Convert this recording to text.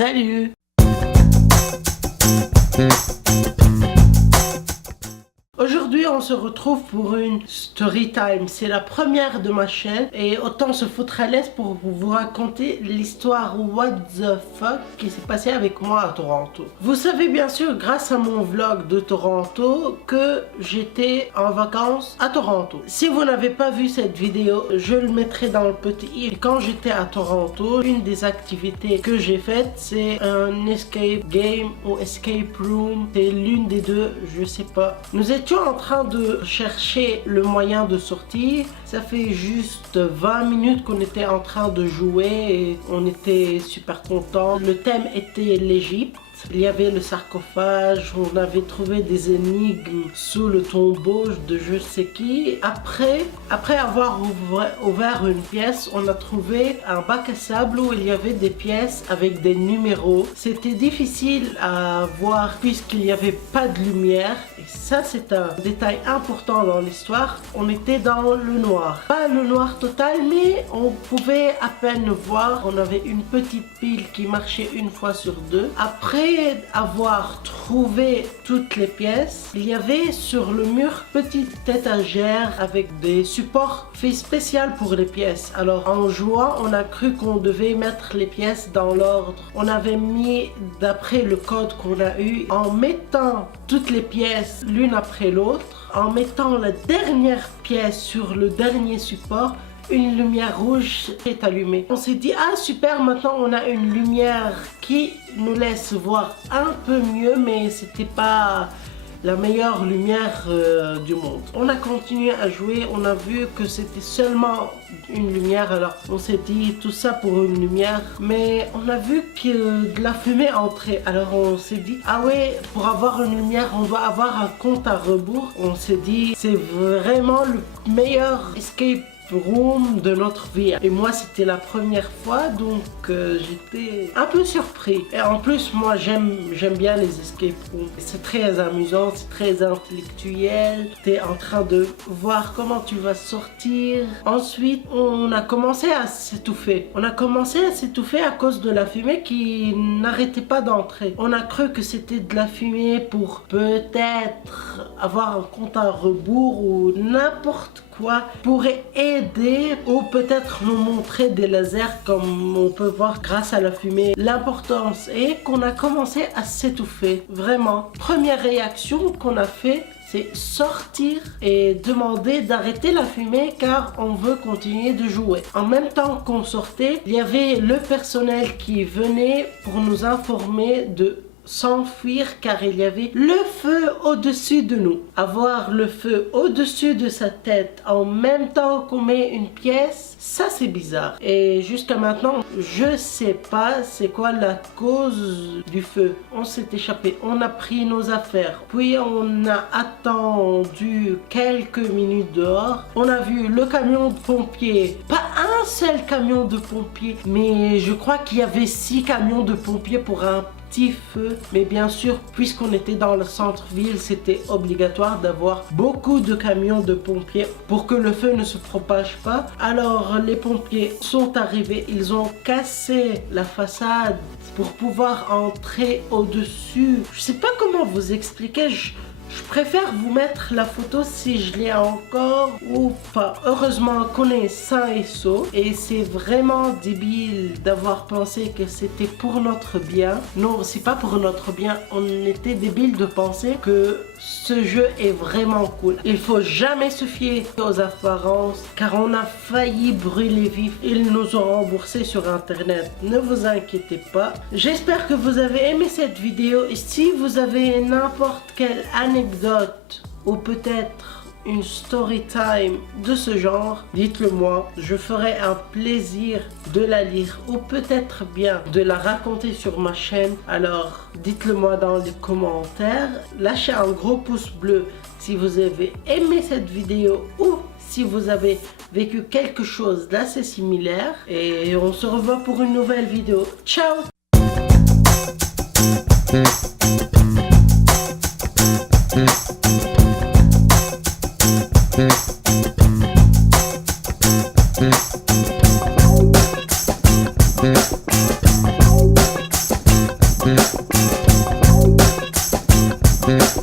Salut! Aujourd'hui, on se retrouve pour une story time. C'est la première de ma chaîne et autant se foutre à l'aise pour vous raconter l'histoire what the fuck qui s'est passé avec moi à Toronto. Vous savez bien sûr, grâce à mon vlog de Toronto, que j'étais en vacances à Toronto. Si vous n'avez pas vu cette vidéo, je le mettrai dans le petit i. Quand j'étais à Toronto, une des activités que j'ai faites, c'est un escape game ou escape room. C'est l'une des deux, je sais pas. Nous étions en train de chercher le moyen de sortir. Ça fait juste 20 minutes qu'on était en train de jouer et on était super contents. Le thème était l'Égypte. Il y avait le sarcophage, on avait trouvé des énigmes sous le tombeau de je sais qui. Après avoir ouvert une pièce, on a trouvé un bac à sable où il y avait des pièces avec des numéros. C'était difficile à voir puisqu'il n'y avait pas de lumière. Et ça, c'est un détail important dans l'histoire. On était dans le noir. Pas le noir total, mais on pouvait à peine voir. On avait une petite pile qui marchait une fois sur deux. Après avoir trouvé toutes les pièces, il y avait sur le mur petite étagère avec des supports faits spéciaux pour les pièces. Alors en jouant, on a cru qu'on devait mettre les pièces dans l'ordre. On avait mis d'après le code qu'on a eu, en mettant toutes les pièces l'une après l'autre, en mettant la dernière pièce sur le dernier support, une lumière rouge est allumée. On s'est dit, ah super, maintenant on a une lumière qui nous laisse voir un peu mieux, mais c'était pas la meilleure lumière du monde. On a continué à jouer, on a vu que c'était seulement une lumière, alors on s'est dit tout ça pour une lumière, mais on a vu que de la fumée entrait, alors on s'est dit, ah ouais, pour avoir une lumière on doit avoir un compte à rebours. On s'est dit, c'est vraiment le meilleur escape room de notre vie. Et moi c'était la première fois, donc j'étais un peu surpris. Et en plus moi j'aime bien les escape rooms. C'est très amusant, c'est très intellectuel. T'es en train de voir comment tu vas sortir. Ensuite on a commencé à s'étouffer. On a commencé à s'étouffer à cause de la fumée qui n'arrêtait pas d'entrer. On a cru que c'était de la fumée pour peut-être avoir un compte à rebours ou n'importe quoi pourrait aider, ou peut-être nous montrer des lasers comme on peut voir grâce à la fumée. L'importance est qu'on a commencé à s'étouffer. Vraiment, première réaction qu'on a fait, c'est sortir et demander d'arrêter la fumée car on veut continuer de jouer. En même temps qu'on sortait, il y avait le personnel qui venait pour nous informer de s'enfuir car il y avait le feu au-dessus de nous. Avoir le feu au-dessus de sa tête en même temps qu'on met une pièce, ça c'est bizarre. Et jusqu'à maintenant, je sais pas c'est quoi la cause du feu. On s'est échappé, on a pris nos affaires, puis on a attendu quelques minutes dehors. On a vu le camion de pompiers, pas un seul camion de pompiers, mais je crois qu'il y avait 6 camions de pompiers pour un petit feu. Mais bien sûr, puisqu'on était dans le centre-ville, c'était obligatoire d'avoir beaucoup de camions de pompiers pour que le feu ne se propage pas. Alors les pompiers sont arrivés, ils ont cassé la façade pour pouvoir entrer au-dessus. Je sais pas comment vous expliquer, je préfère vous mettre la photo si je l'ai encore ou pas. Heureusement qu'on est sain et sauf. Et c'est vraiment débile d'avoir pensé que c'était pour notre bien. Non, c'est pas pour notre bien. On était débile de penser que ce jeu est vraiment cool. Il faut jamais se fier aux apparences car on a failli brûler vif. Ils nous ont remboursé sur internet. Ne vous inquiétez pas. J'espère que vous avez aimé cette vidéo. Et si vous avez n'importe quelle anecdote ou peut-être une story time de ce genre, dites-le moi, je ferai un plaisir de la lire ou peut-être bien de la raconter sur ma chaîne. Alors dites-le moi dans les commentaires, lâchez un gros pouce bleu si vous avez aimé cette vidéo ou si vous avez vécu quelque chose d'assez similaire, et on se revoit pour une nouvelle vidéo. Ciao! Bye.